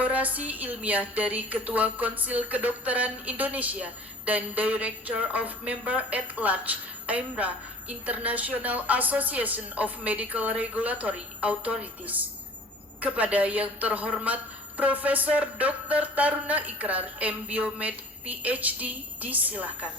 Orasi ilmiah dari Ketua Konsil Kedokteran Indonesia dan Director of Member at Large IMRA, International Association of Medical Regulatory Authorities. Kepada yang terhormat Profesor Dr. Taruna Ikrar, M. Biomed, PhD, disilahkan.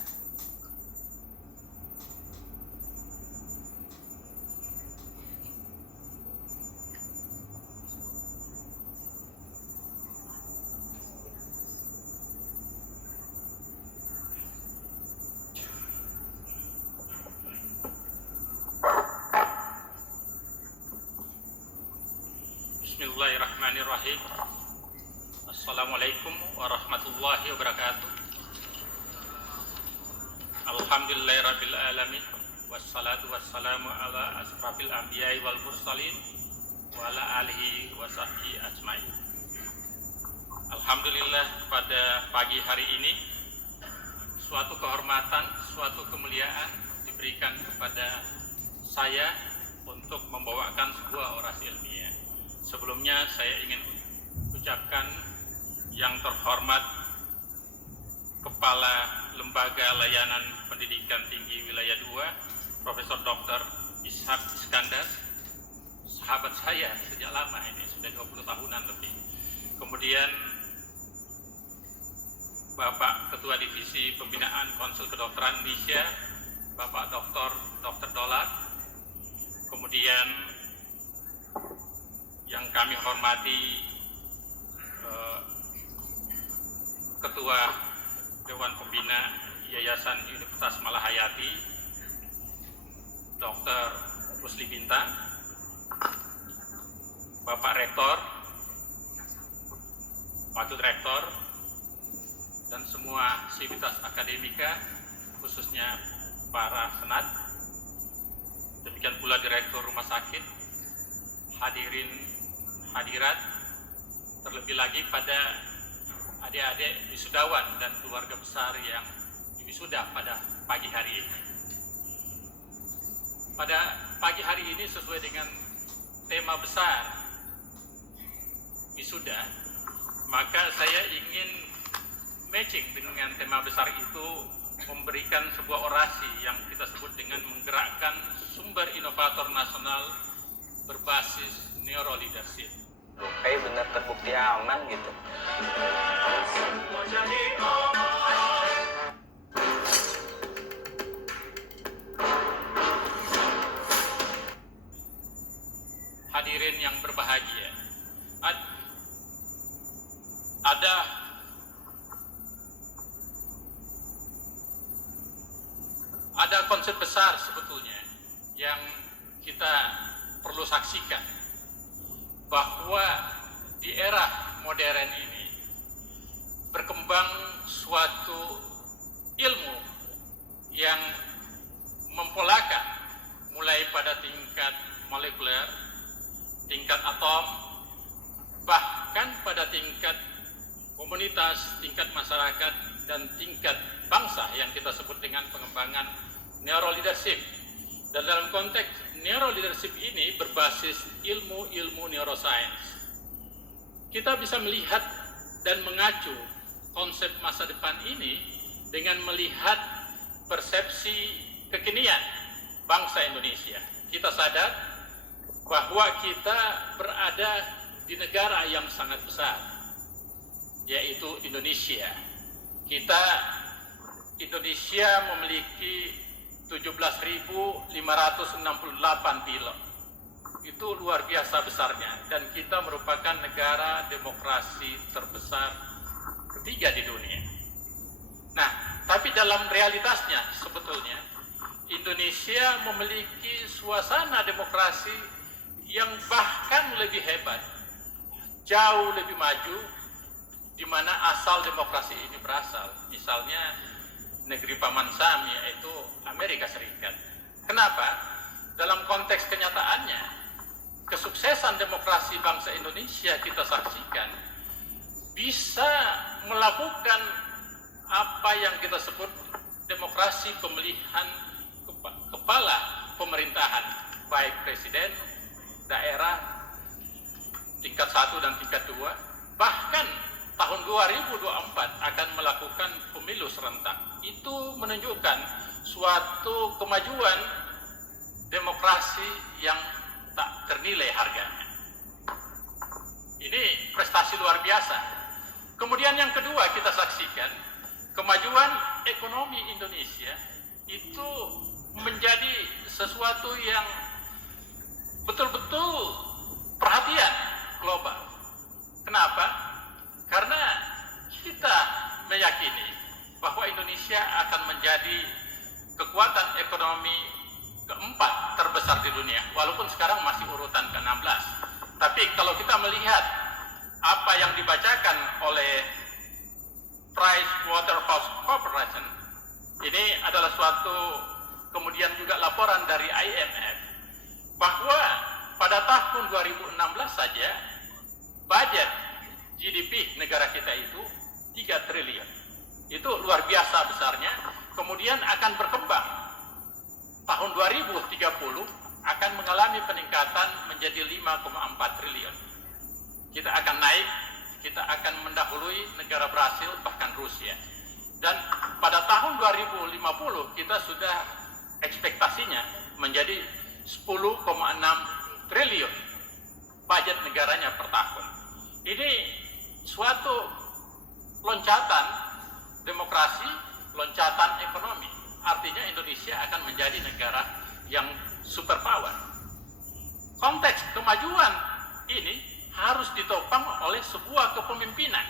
Bismillahirrahmanirrahim. Assalamualaikum warahmatullahi wabarakatuh. Alhamdulillahirabbil alamin, wassalatu wassalamu ala asrafil anbiya'i wal mursalin wa ala alihi wa sahbihi ajmain. Alhamdulillah, pada pagi hari ini suatu kehormatan, suatu kemuliaan diberikan kepada saya untuk membawakan sebuah orasi ilmiah. Sebelumnya saya ingin ucapkan yang terhormat Kepala Lembaga Layanan Pendidikan Tinggi Wilayah 2, Profesor Dr. Ishak Iskandar, sahabat saya sejak lama ini, sudah 20 tahunan lebih. Kemudian Bapak Ketua Divisi Pembinaan Konsul Kedokteran Indonesia, Bapak Dr. Dolar. Kemudian yang kami hormati Ketua Dewan Pembina Yayasan Universitas Malahayati, Dr. Rusli Bintang, Bapak Rektor, Wakil Rektor, dan semua sivitas akademika, khususnya para senat, demikian pula Direktur Rumah Sakit, hadirin hadirat, terlebih lagi pada adik-adik wisudawan dan keluarga besar yang wisuda pada pagi hari ini. Pada pagi hari ini sesuai dengan tema besar wisuda, maka saya ingin matching dengan tema besar itu, memberikan sebuah orasi yang kita sebut dengan menggerakkan sumber inovator nasional berbasis neuroleadership. Kayak bener terbukti aman gitu. Hadirin yang berbahagia, ada konsep besar sebetulnya yang kita perlu saksikan, bahwa di era modern ini berkembang suatu ilmu yang mempolakan, mulai pada tingkat molekuler, tingkat atom, bahkan pada tingkat komunitas, tingkat masyarakat, dan tingkat bangsa yang kita sebut dengan pengembangan neuroleadership. Dan dalam konteks neuroleadership ini berbasis ilmu neuroscience. Kita bisa melihat dan mengacu konsep masa depan ini dengan melihat persepsi kekinian bangsa Indonesia. Kita sadar bahwa kita berada di negara yang sangat besar, yaitu Indonesia. Indonesia memiliki 17.568 pilot. Itu luar biasa besarnya, dan kita merupakan negara demokrasi terbesar ketiga di dunia. Nah, tapi dalam realitasnya sebetulnya Indonesia memiliki suasana demokrasi yang bahkan lebih hebat, jauh lebih maju, di mana asal demokrasi ini berasal. Misalnya negeri Paman Sam, yaitu Amerika Serikat. Kenapa? Dalam konteks kenyataannya, kesuksesan demokrasi bangsa Indonesia kita saksikan bisa melakukan apa yang kita sebut demokrasi pemilihan kepala pemerintahan, baik presiden, daerah, tingkat 1 dan tingkat 2, bahkan tahun 2024 akan melakukan pemilu serentak. Itu menunjukkan suatu kemajuan demokrasi yang tak ternilai harganya. Ini prestasi luar biasa. Kemudian yang kedua kita saksikan, kemajuan ekonomi Indonesia itu menjadi sesuatu yang betul-betul perhatian global. Kenapa? Karena kita meyakini bahwa Indonesia akan menjadi kekuatan ekonomi keempat terbesar di dunia, walaupun sekarang masih urutan ke-16. Tapi kalau kita melihat apa yang dibacakan oleh PricewaterhouseCoopers, ini adalah suatu kemudian juga laporan dari IMF bahwa pada tahun 2016 saja budget GDP negara kita itu 3 triliun. Itu luar biasa besarnya. Kemudian akan berkembang. Tahun 2030 akan mengalami peningkatan menjadi 5,4 triliun. Kita akan naik, kita akan mendahului negara Brasil bahkan Rusia. Dan pada tahun 2050 kita sudah ekspektasinya menjadi 10,6 triliun budget negaranya per tahun. Ini suatu loncatan demokrasi, loncatan ekonomi. Artinya Indonesia akan menjadi negara yang superpower. Konteks kemajuan ini harus ditopang oleh sebuah kepemimpinan.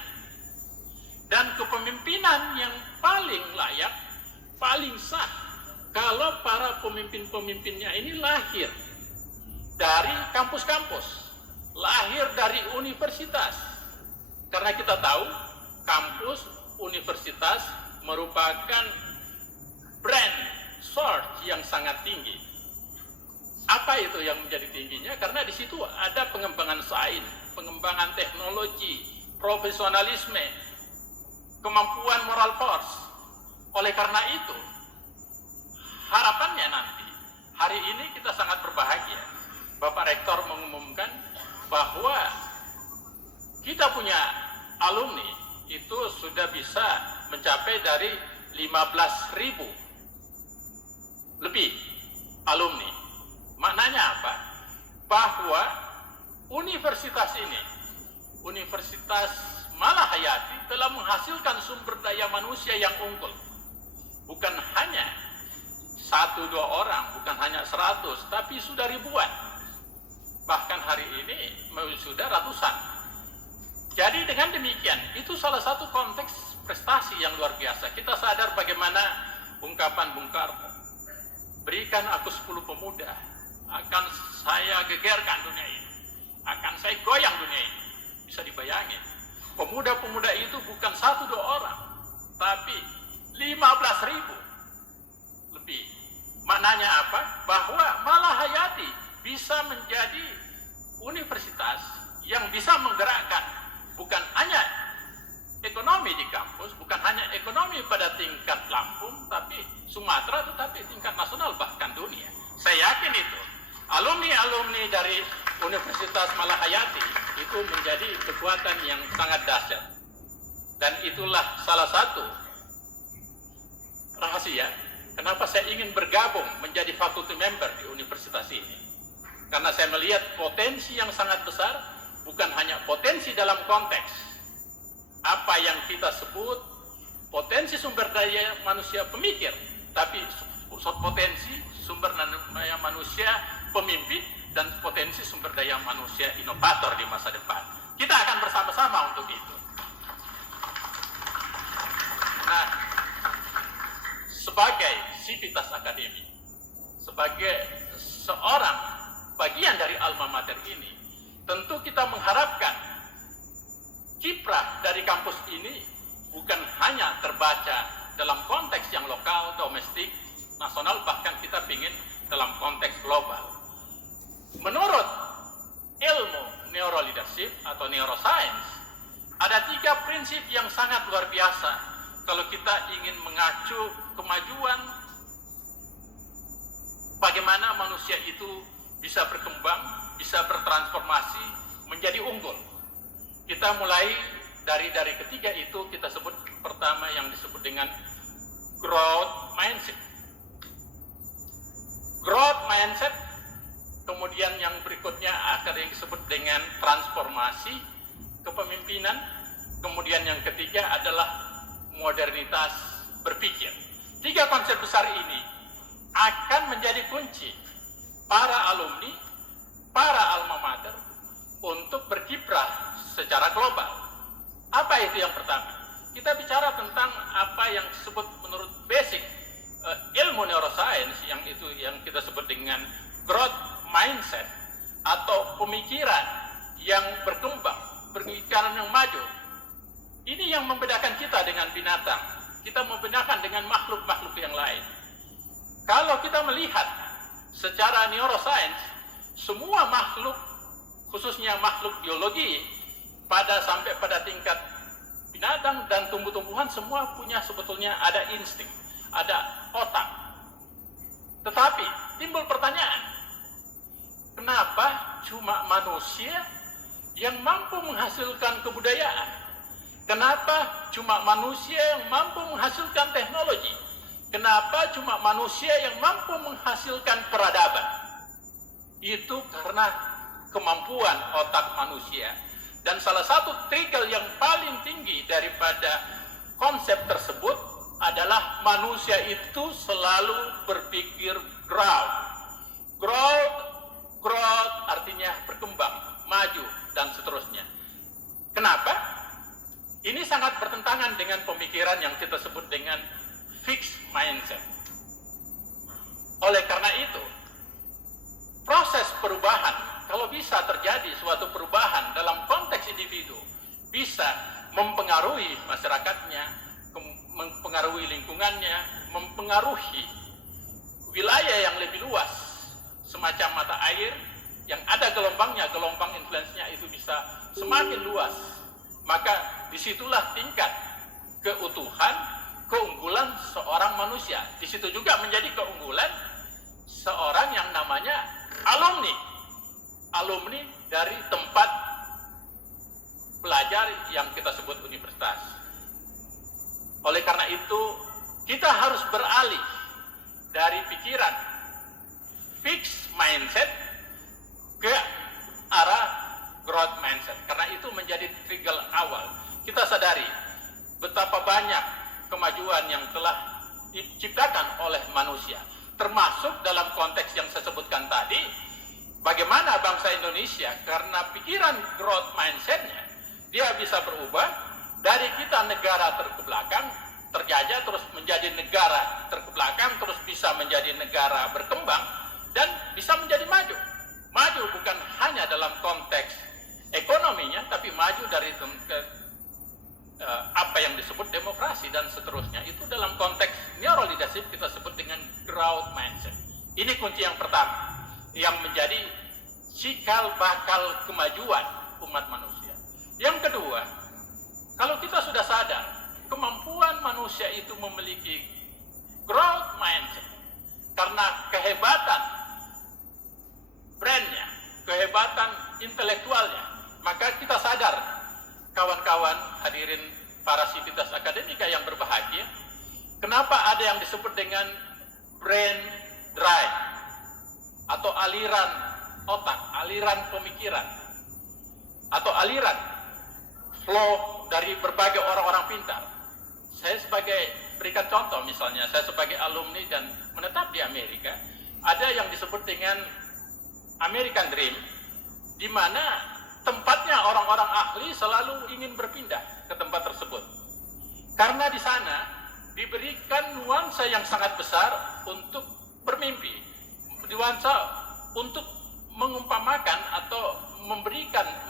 Dan kepemimpinan yang paling layak, paling sah, kalau para pemimpin-pemimpinnya ini lahir dari kampus-kampus, lahir dari universitas. Karena kita tahu kampus, universitas merupakan brand search yang sangat tinggi. Apa itu yang menjadi tingginya? Karena di situ ada pengembangan sains, pengembangan teknologi, profesionalisme, kemampuan moral force. Oleh karena itu, harapannya nanti, hari ini kita sangat berbahagia. Bapak Rektor mengumumkan bahwa kita punya alumni itu sudah bisa mencapai dari 15.000 lebih alumni. Maknanya apa? Bahwa universitas ini, Universitas Malahayati, telah menghasilkan sumber daya manusia yang unggul. Bukan hanya 1-2 orang, bukan hanya 100, tapi sudah ribuan. Bahkan hari ini sudah ratusan. Jadi dengan demikian, itu salah satu konteks prestasi yang luar biasa. Kita sadar bagaimana ungkapan Bung Karno, berikan aku 10 pemuda, akan saya gegerkan dunia ini, akan saya goyang dunia ini. Bisa dibayangin, pemuda-pemuda itu bukan 1-2 orang, tapi 15.000 lebih. Maknanya apa? Bahwa Malahayati bisa menjadi universitas yang bisa menggerakkan bukan hanya ekonomi di kampus, bukan hanya ekonomi pada tingkat Lampung, tapi Sumatera, tetapi tingkat nasional bahkan dunia. Saya yakin itu. Alumni-alumni dari Universitas Malahayati itu menjadi kekuatan yang sangat dahsyat. Dan itulah salah satu rahasia kenapa saya ingin bergabung menjadi faculty member di universitas ini. Karena saya melihat potensi yang sangat besar, bukan hanya potensi dalam konteks apa yang kita sebut potensi sumber daya manusia pemikir, tapi potensi sumber daya manusia pemimpin dan potensi sumber daya manusia inovator di masa depan. Kita akan bersama-sama untuk itu. Nah, sebagai sivitas akademik, sebagai seorang bagian dari alma mater ini, tentu kita mengharapkan kiprah dari kampus ini bukan hanya terbaca dalam konteks yang lokal, domestik, nasional, bahkan kita ingin dalam konteks global. Menurut ilmu neuroleadership atau neuroscience, ada 3 prinsip yang sangat luar biasa kalau kita ingin mengacu kemajuan bagaimana manusia itu bisa berkembang, bisa bertransformasi menjadi unggul. Kita mulai dari ketiga itu kita sebut pertama yang disebut dengan growth mindset. Growth mindset, kemudian yang berikutnya akan yang disebut dengan transformasi kepemimpinan, kemudian yang ketiga adalah modernitas berpikir. Tiga konsep besar ini akan menjadi kunci para alumni, para alma mater untuk berkiprah secara global. Apa itu yang pertama? Kita bicara tentang apa yang disebut menurut basic ilmu neuroscience, yang itu yang kita sebut dengan growth mindset atau pemikiran yang berkembang, pemikiran yang maju. Ini yang membedakan kita dengan binatang. Kita membedakan dengan makhluk-makhluk yang lain. Kalau kita melihat secara neuroscience, semua makhluk, khususnya makhluk biologi, sampai pada tingkat binatang dan tumbuh-tumbuhan, semua punya sebetulnya ada insting, ada otak. Tetapi timbul pertanyaan, kenapa cuma manusia yang mampu menghasilkan kebudayaan? Kenapa cuma manusia yang mampu menghasilkan teknologi? Kenapa cuma manusia yang mampu menghasilkan peradaban? Itu karena kemampuan otak manusia. Dan salah satu trigger yang paling tinggi daripada konsep tersebut adalah manusia itu selalu berpikir growth. Growth artinya berkembang, maju, dan seterusnya. Kenapa? Ini sangat bertentangan dengan pemikiran yang kita sebut dengan fixed mindset. Oleh karena itu, proses perubahan, kalau bisa terjadi suatu perubahan dalam konteks individu, bisa mempengaruhi masyarakatnya, mempengaruhi lingkungannya, mempengaruhi wilayah yang lebih luas, semacam mata air yang ada gelombangnya, gelombang influence-nya itu bisa semakin luas. Maka disitulah tingkat keutuhan, keunggulan seorang manusia. Di situ juga menjadi keunggulan seorang yang namanya alumni. Alumni dari tempat belajar yang kita sebut universitas. Oleh karena itu, kita harus beralih dari pikiran fixed mindset ke arah growth mindset, karena itu menjadi trigger awal. Kita sadari betapa banyak kemajuan yang telah diciptakan oleh manusia, termasuk dalam konteks yang saya sebutkan tadi, bagaimana bangsa Indonesia karena pikiran growth mindsetnya, dia bisa berubah dari kita negara terkebelakang, terjajah, terus menjadi negara terkebelakang, terus bisa menjadi negara berkembang, dan bisa menjadi maju. Maju bukan hanya dalam konteks ekonominya, tapi maju dari apa yang disebut demokrasi dan seterusnya. Itu dalam konteks neuroleadership kita sebut dengan growth mindset. Ini kunci yang pertama yang menjadi cikal bakal kemajuan umat manusia. Yang kedua, kalau kita sudah sadar kemampuan manusia itu memiliki growth mindset karena kehebatan brandnya, kehebatan intelektualnya, maka kita sadar, kawan-kawan hadirin para sivitas akademika yang berbahagia, kenapa ada yang disebut dengan brain drive atau aliran otak, aliran pemikiran, atau aliran flow dari berbagai orang-orang pintar. Saya berikan contoh, misalnya saya sebagai alumni dan menetap di Amerika, ada yang disebut dengan American Dream, di mana tempatnya orang-orang ahli selalu ingin berpindah ke tempat tersebut. Karena di sana diberikan nuansa yang sangat besar untuk bermimpi, nuansa untuk mengumpamakan atau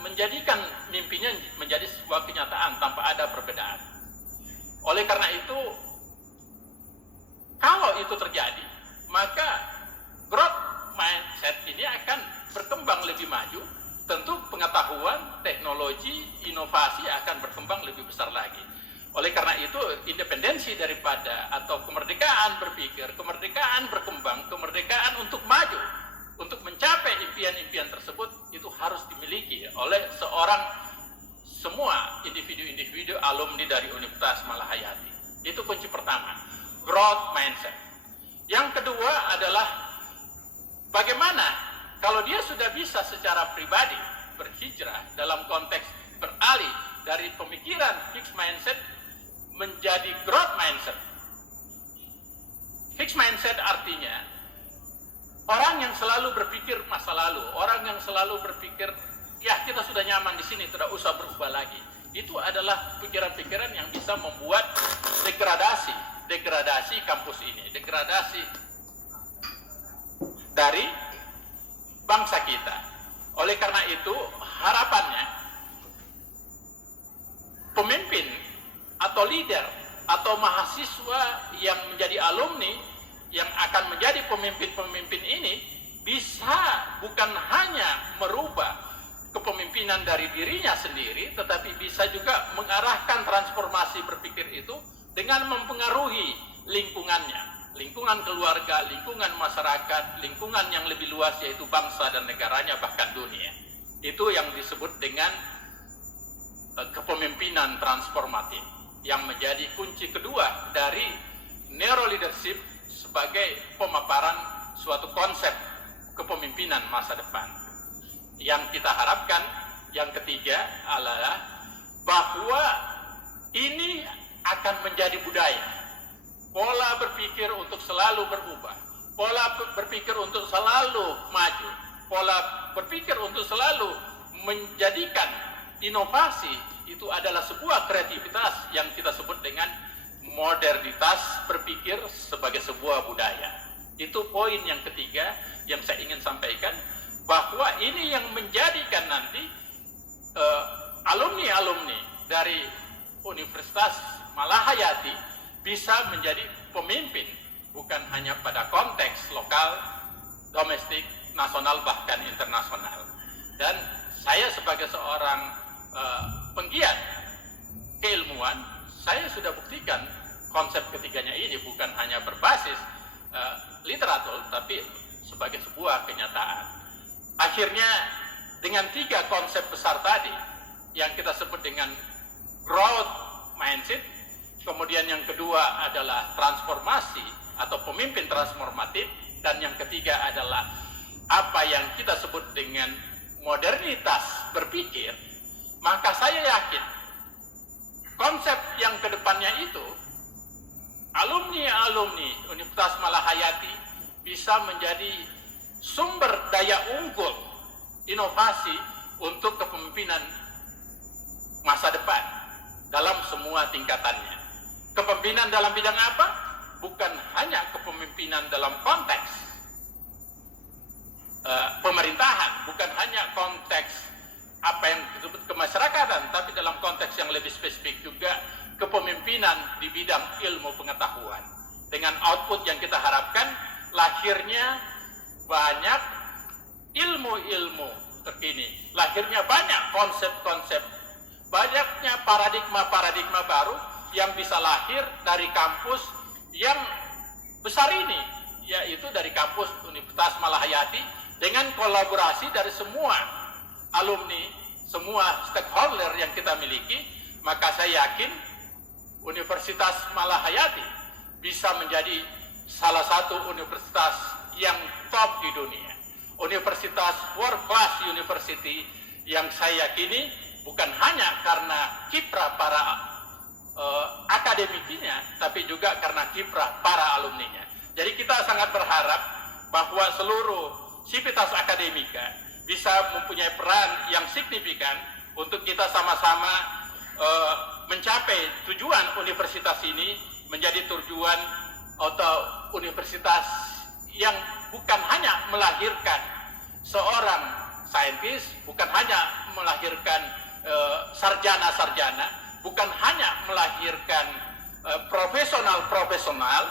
menjadikan mimpinya menjadi sebuah kenyataan tanpa ada perbedaan. Oleh karena itu, kalau itu terjadi, maka growth mindset ini akan berkembang lebih maju. Tentu pengetahuan, teknologi, inovasi akan berkembang lebih besar lagi. Oleh karena itu, independensi daripada atau kemerdekaan berpikir, kemerdekaan berkembang, kemerdekaan untuk maju, untuk mencapai impian-impian tersebut, itu harus dimiliki oleh semua individu-individu alumni dari Universitas Malahayati. Itu kunci pertama, growth mindset. Yang kedua adalah bagaimana kalau dia sudah bisa secara pribadi berhijrah dalam konteks beralih dari pemikiran fixed mindset menjadi growth mindset. Fixed mindset artinya orang yang selalu berpikir masa lalu, orang yang selalu berpikir ya kita sudah nyaman di sini, tidak usah berubah lagi. Itu adalah pikiran-pikiran yang bisa membuat degradasi kampus ini, degradasi dari bangsa kita. Oleh karena itu, harapannya pemimpin atau leader atau mahasiswa yang menjadi alumni yang akan menjadi pemimpin-pemimpin ini bisa bukan hanya merubah kepemimpinan dari dirinya sendiri, tetapi bisa juga mengarahkan transformasi berpikir itu dengan mempengaruhi lingkungannya, lingkungan keluarga, lingkungan masyarakat, lingkungan yang lebih luas yaitu bangsa dan negaranya, bahkan dunia. Itu yang disebut dengan kepemimpinan transformatif, yang menjadi kunci kedua dari neuroleadership sebagai pemaparan suatu konsep kepemimpinan masa depan. Yang kita harapkan, yang ketiga adalah bahwa ini akan menjadi budaya. Pola berpikir untuk selalu berubah, pola berpikir untuk selalu maju, pola berpikir untuk selalu menjadikan inovasi itu adalah sebuah kreativitas yang kita sebut dengan modernitas berpikir sebagai sebuah budaya. Itu poin yang ketiga yang saya ingin sampaikan, bahwa ini yang menjadikan nanti alumni-alumni dari Universitas Malahayati bisa menjadi pemimpin, bukan hanya pada konteks lokal, domestik, nasional, bahkan internasional. Dan saya sebagai seorang penggiat keilmuan, saya sudah buktikan konsep ketiganya ini bukan hanya berbasis literatur, tapi sebagai sebuah kenyataan. Akhirnya dengan tiga konsep besar tadi yang kita sebut dengan growth mindset, kemudian yang kedua adalah transformasi atau pemimpin transformatif, dan yang ketiga adalah apa yang kita sebut dengan modernitas berpikir, maka saya yakin konsep yang kedepannya itu alumni-alumni Universitas Malahayati bisa menjadi sumber daya unggul inovasi untuk kepemimpinan masa depan dalam semua tingkatannya. Kepemimpinan dalam bidang apa? Bukan hanya kepemimpinan dalam konteks pemerintahan, bukan hanya konteks apa yang disebut kemasyarakatan, tapi dalam konteks yang lebih spesifik juga kepemimpinan di bidang ilmu pengetahuan. Dengan output yang kita harapkan, lahirnya banyak ilmu-ilmu terkini, lahirnya banyak konsep-konsep, banyaknya paradigma-paradigma baru yang bisa lahir dari kampus yang besar ini, yaitu dari kampus Universitas Malahayati, dengan kolaborasi dari semua alumni, semua stakeholder yang kita miliki. Maka saya yakin Universitas Malahayati bisa menjadi salah satu universitas yang top di dunia, universitas world class university, yang saya yakini bukan hanya karena kiprah para akademikinya, tapi juga karena kiprah para alumninya. Jadi kita sangat berharap bahwa seluruh sivitas akademika bisa mempunyai peran yang signifikan untuk kita sama-sama mencapai tujuan universitas ini menjadi tujuan atau universitas yang bukan hanya melahirkan seorang saintis, bukan hanya melahirkan sarjana-sarjana, bukan hanya melahirkan profesional-profesional,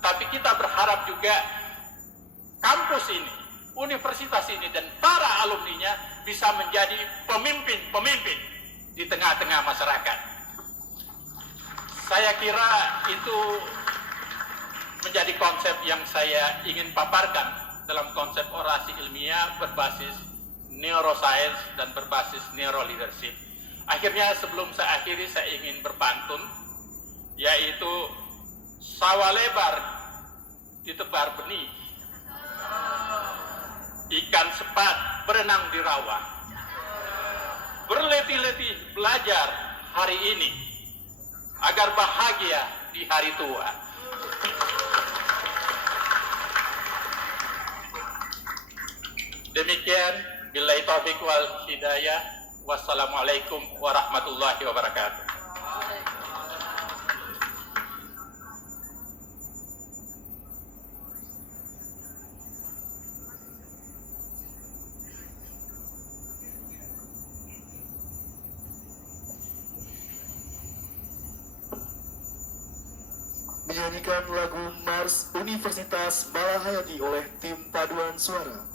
tapi kita berharap juga kampus ini, universitas ini, dan para alumninya bisa menjadi pemimpin-pemimpin di tengah-tengah masyarakat. Saya kira itu menjadi konsep yang saya ingin paparkan dalam konsep orasi ilmiah berbasis neuroscience dan berbasis neuroleadership. Akhirnya sebelum saya akhiri, saya ingin berpantun, yaitu sawah lebar ditebar benih, ikan sepat berenang di rawa, berletih-letih belajar hari ini agar bahagia di hari tua. Demikian, billahi taufiq wal hidayah. Wassalamualaikum warahmatullahi wabarakatuh. Menyanyikan lagu Mars Universitas Malahayati oleh tim paduan suara.